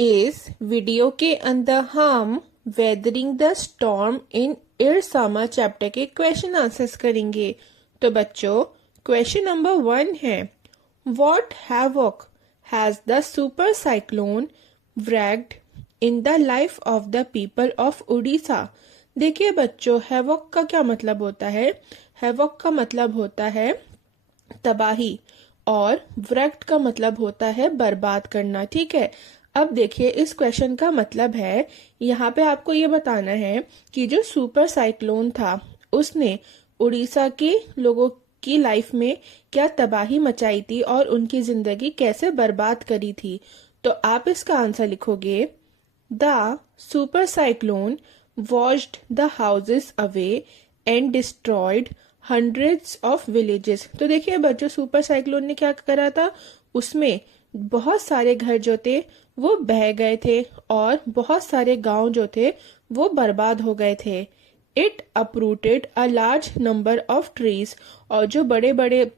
इस वीडियो के अंदर हम weathering the storm in Ersama chapter के क्वेश्चन आंसर्स करेंगे। तो बच्चों, क्वेश्चन नंबर 1 है, what havoc has the super cyclone wreaked in the life of the people of Orissa. देखिए बच्चों, हैवॉक का क्या मतलब होता है? हैवॉक का मतलब होता है तबाही और wrecked का मतलब होता है बर्बाद करना। ठीक है, अब देखिए इस क्वेश्चन का मतलब है, यहाँ पे आपको ये बताना है कि जो सुपर साइक्लोन था उसने उड़ीसा के लोगों की लाइफ में क्या तबाही मचाई थी और उनकी जिंदगी कैसे बर्बाद करी थी। तो आप इसका आंसर लिखोगे, the super cyclone washed the houses away and destroyed hundreds of villages। तो देखिए बच्चों, सुपर साइक्लोन ने क्या करा था, उसमें बहुत सारे घर जो थे वो बह गए थे और बहुत सारे गांव जो थे वो बर्बाद हो गए थे। It uprooted a large number of trees, और जो बड़े बड़े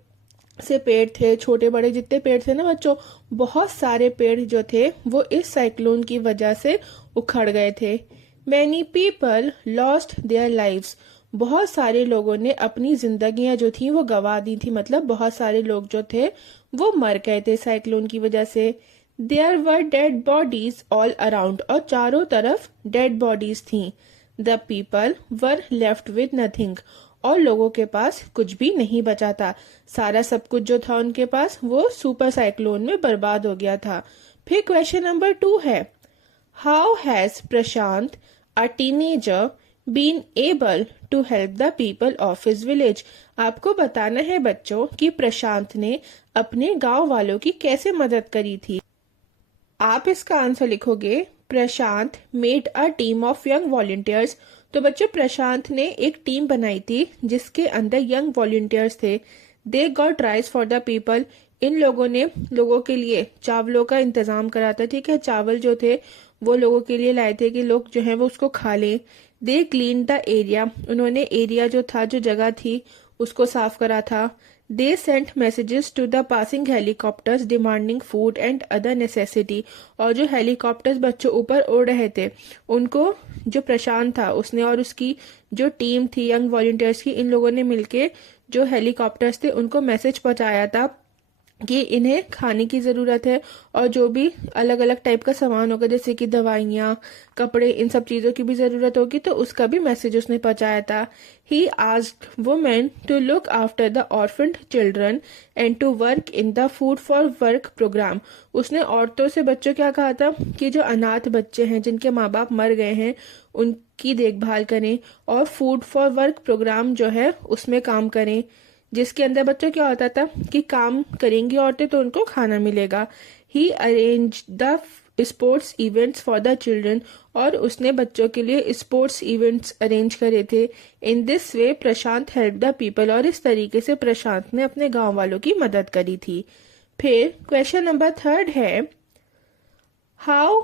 से पेड़ थे, छोटे बड़े जितने पेड़ थे ना बच्चों, बहुत सारे पेड़ जो थे वो इस साइक्लोन की वजह से उखड़ गए थे। Many people lost their lives, बहुत सारे लोगों ने अपनी जिंदगियां जो थी वो गंवा दी थी, मतलब बहुत सारे लोग जो थे वो मर गए थे साइक्लोन की वजह से। There were dead bodies all around, और चारों तरफ डेड बॉडीज थी। The people were left with nothing, और लोगों के पास कुछ भी नहीं बचा था, सारा सब कुछ जो था उनके पास वो सुपर साइक्लोन में बर्बाद हो गया था। फिर क्वेश्चन नंबर 2 है, how has Prashant a teenager been able to help the people of his village. आपको बताना है बच्चों कि प्रशांत ने अपने गांव वालों की कैसे मदद करी थी। आप इसका आंसर लिखोगे, Prashant made a team of young volunteers. तो बच्चों, प्रशांत ने एक टीम बनाई थी जिसके अंदर यंग वॉलंटियर्स थे। They got rice for the people, इन लोगों ने लोगों के लिए चावलों का इंतजाम करा था। ठीक है, चावल जो थे वो लोगों के लिए लाए थे कि लोग जो है वो उसको खा लें। दे क्लीन द एरिया, उन्होंने एरिया जो था, जो जगह थी उसको साफ करा था। They sent messages to the passing helicopters demanding food and other necessity, और जो हेलीकॉप्टर्स बच्चों ऊपर उड़ रहे थे उनको जो प्रशांत था उसने और उसकी जो टीम थी यंग वॉलंटियर्स की, इन लोगों ने मिलके जो हेलीकॉप्टर्स थे उनको मैसेज पहुंचाया था कि इन्हें खाने की ज़रूरत है, और जो भी अलग अलग टाइप का सामान होगा जैसे कि दवाइयाँ, कपड़े, इन सब चीज़ों की भी ज़रूरत होगी, तो उसका भी मैसेज उसने पहुंचाया था। He asked women to look after the orphaned children and to work in the food for work programme. उसने औरतों से बच्चों क्या कहा था कि जो अनाथ बच्चे हैं जिनके माँ बाप मर गए हैं उनकी देखभाल करें और फूड फॉर वर्क प्रोग्राम जो है उसमें काम करें, जिसके अंदर बच्चों क्या होता था कि काम करेंगी औरतें तो उनको खाना मिलेगा। He arrange the sports events for the children, और उसने बच्चों के लिए स्पोर्ट्स इवेंट्स अरेंज करे थे। In this way Prashant help the people, और इस तरीके से प्रशांत ने अपने गांव वालों की मदद करी थी। फिर क्वेश्चन नंबर 3 है, how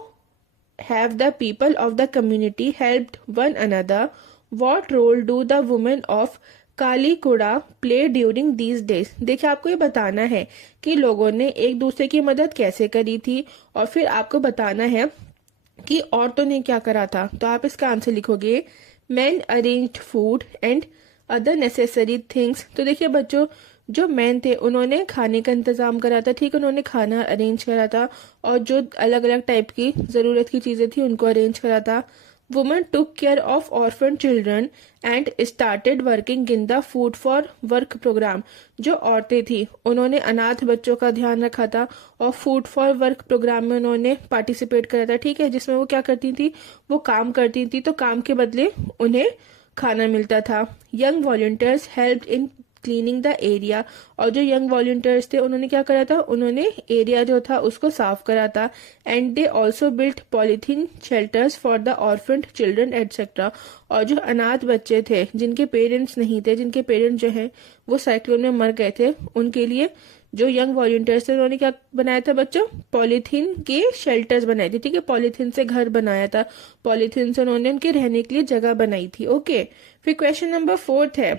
have the people of the community helped one another, what role do the women of Kalikuda play during these days. देखिए, आपको ये बताना है कि लोगों ने एक दूसरे की मदद कैसे करी थी, और फिर आपको बताना है कि औरतों ने क्या करा था। तो आप इसका आंसर लिखोगे, man arranged food and other necessary things. तो देखिए बच्चों, जो मैन थे उन्होंने खाने का इंतजाम करा था, ठीक, उन्होंने खाना अरेंज करा था, और जो अलग अलग टाइप की जरूरत की चीजें थी उनको अरेंज करा था। Women took care of orphan children and started working in the food for work programme. जो औरतें थी उन्होंने अनाथ बच्चों का ध्यान रखा था और फूड फॉर वर्क प्रोग्राम में उन्होंने पार्टिसिपेट करा था। ठीक है, जिसमें वो क्या करती थी, वो काम करती थी तो काम के बदले उन्हें खाना मिलता था। Young volunteers help in cleaning the area, और जो यंग वॉलंटियर्स थे उन्होंने क्या करा था, उन्होंने एरिया जो था उसको साफ करा था। And they also built polythene shelters for the orphaned children etcetera, और जो अनाथ बच्चे थे जिनके पेरेंट्स नहीं थे, जिनके पेरेंट्स जो है वो साइक्लोन में मर गए थे, उनके लिए जो यंग वॉलंटियर्स थे उन्होंने क्या बनाया था बच्चों, पॉलिथीन के शेल्टर्स बनाए थे। ठीक है, पॉलिथीन से घर बनाया था, पॉलिथीन से उन्होंने उनके रहने के लिए जगह बनाई थी। ओके, फिर क्वेश्चन नंबर 4 है,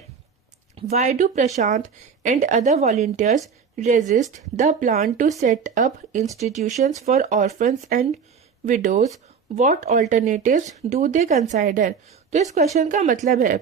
why do Prashant and other volunteers resist the plan to set up institutions for orphans and widows, what alternatives do they consider? तो इस क्वेश्चन का मतलब है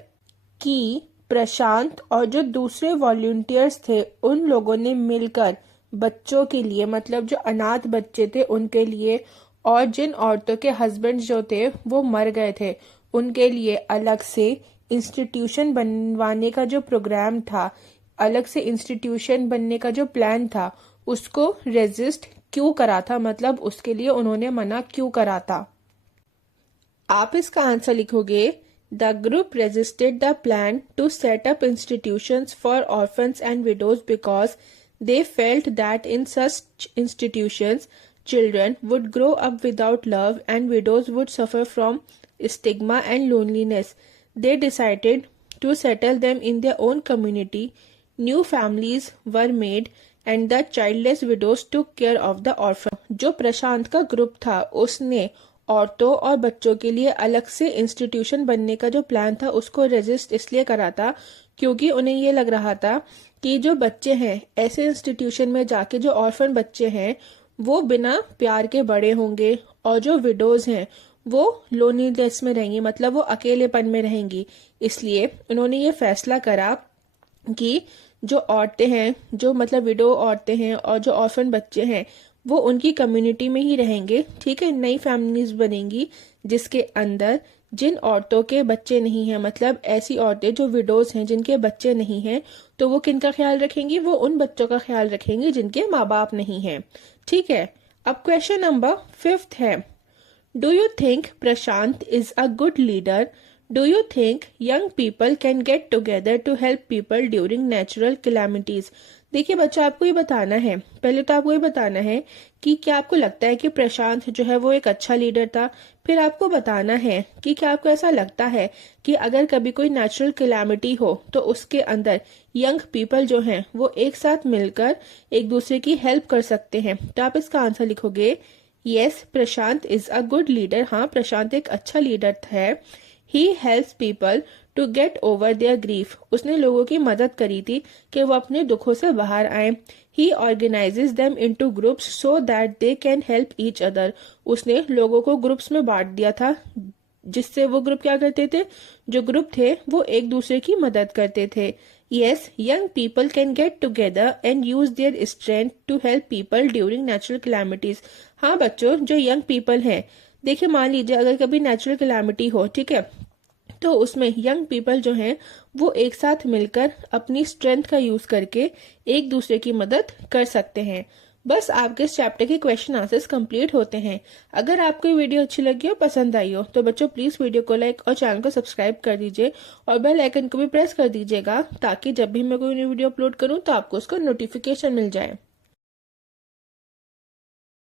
कि प्रशांत और जो दूसरे वॉलंटियर्स थे उन लोगों ने मिलकर बच्चों के लिए, मतलब जो अनाथ बच्चे थे उनके लिए, और जिन औरतों के हस्बैंड जो थे वो मर गए थे उनके लिए अलग से इंस्टीट्यूशन बनवाने का जो प्रोग्राम था, अलग से इंस्टीट्यूशन बनने का जो प्लान था, उसको रेजिस्ट क्यों करा था, मतलब उसके लिए उन्होंने मना क्यों करा था। आप इसका आंसर लिखोगे, the group resisted the plan to set up institutions for orphans and widows because they felt that in such institutions children would grow up without love and widows would suffer from stigma and loneliness. They decided to settle them in their own community. New families were made and the childless widows took care of the orphan. जो प्रशांत का group था उसने औरतों और बच्चों के लिए अलग से इंस्टीट्यूशन बनने का जो प्लान था उसको रेजिस्ट इसलिए करा था क्योंकि उन्हें ये लग रहा था कि जो बच्चे हैं ऐसे इंस्टीट्यूशन में जाके, जो ऑर्फन बच्चे हैं वो बिना प्यार के बड़े होंगे, और जो विडोज हैं वो लोनलीनेस में रहेंगी, मतलब वो अकेलेपन में रहेंगी। इसलिए उन्होंने ये फैसला करा कि जो औरतें हैं, जो मतलब विडो औरतें हैं और जो ऑर्फन बच्चे हैं वो उनकी कम्युनिटी में ही रहेंगे। ठीक है, नई फैमिलीज बनेंगी जिसके अंदर जिन औरतों के बच्चे नहीं हैं, मतलब ऐसी औरतें जो विडोज हैं जिनके बच्चे नहीं हैं, तो वो किनका ख्याल रखेंगी, वो उन बच्चों का ख्याल रखेंगी जिनके माँ बाप नहीं हैं। ठीक है, अब क्वेश्चन नंबर 5 है, do you think Prashant is a good leader? Do you think young people can get together to help people during natural calamities? देखिए बच्चा, आपको ये बताना है, पहले तो आपको ये बताना है कि क्या आपको लगता है कि प्रशांत जो है वो एक अच्छा लीडर था। फिर आपको बताना है कि क्या आपको ऐसा लगता है कि अगर कभी कोई नेचुरल कैलामिटी हो तो उसके अंदर यंग पीपल जो हैं वो एक साथ मिलकर एक दूसरे की हेल्प कर सकते हैं। तो आप इसका आंसर लिखोगे, yes Prashant is a good leader. हाँ, प्रशांत एक अच्छा लीडर है। He helps people to get over their grief. उसने लोगों की मदद करी थी कि वो अपने दुखों से बाहर आए। He organises them into groups so that they can help each other. उसने लोगों को ग्रुप्स में बांट दिया था जिससे वो ग्रुप क्या करते थे, जो ग्रुप थे वो एक दूसरे की मदद करते थे। Yes, young people can get together and use their strength to help people during natural calamities. हाँ बच्चों, जो यंग पीपल हैं, देखिए मान लीजिए अगर कभी नेचुरल कैलामिटी हो, ठीक है, तो उसमें यंग पीपल जो हैं वो एक साथ मिलकर अपनी स्ट्रेंथ का यूज करके एक दूसरे की मदद कर सकते हैं। बस आपके इस चैप्टर के क्वेश्चन आंसर्स कंप्लीट होते हैं। अगर आपको ये वीडियो अच्छी लगी हो, पसंद आई हो, तो बच्चों प्लीज वीडियो को लाइक और चैनल को सब्सक्राइब कर दीजिए और बेल आइकन को भी प्रेस कर दीजिएगा ताकि जब भी मैं कोई न्यू वीडियो अपलोड करूं तो आपको उसका नोटिफिकेशन मिल जाए।